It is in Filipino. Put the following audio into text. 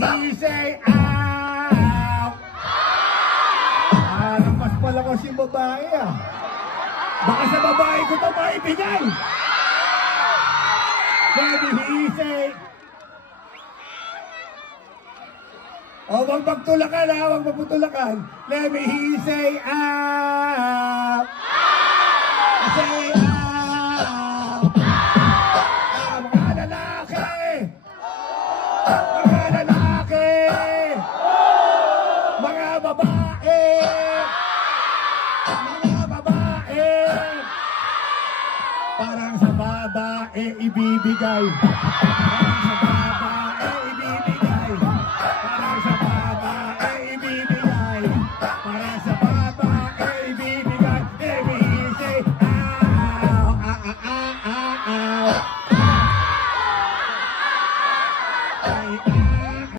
he say, ow. Mas palakas yung babae ah. Baka sa babae ko ito maibigay. Let he say, oh, wag magtulakan ha, wag magputulakan. Let me he say, ow. Say, ow. Mga lalaki. Mga lalaki. Mga babae. Mga babae. Parang sa babae ibibigay. Parang sa babae ibibigay. Parang sa babae ibibigay. Parang sa babae ibibigay. Let me say, ow, ow, ow, ow, ow. Ay,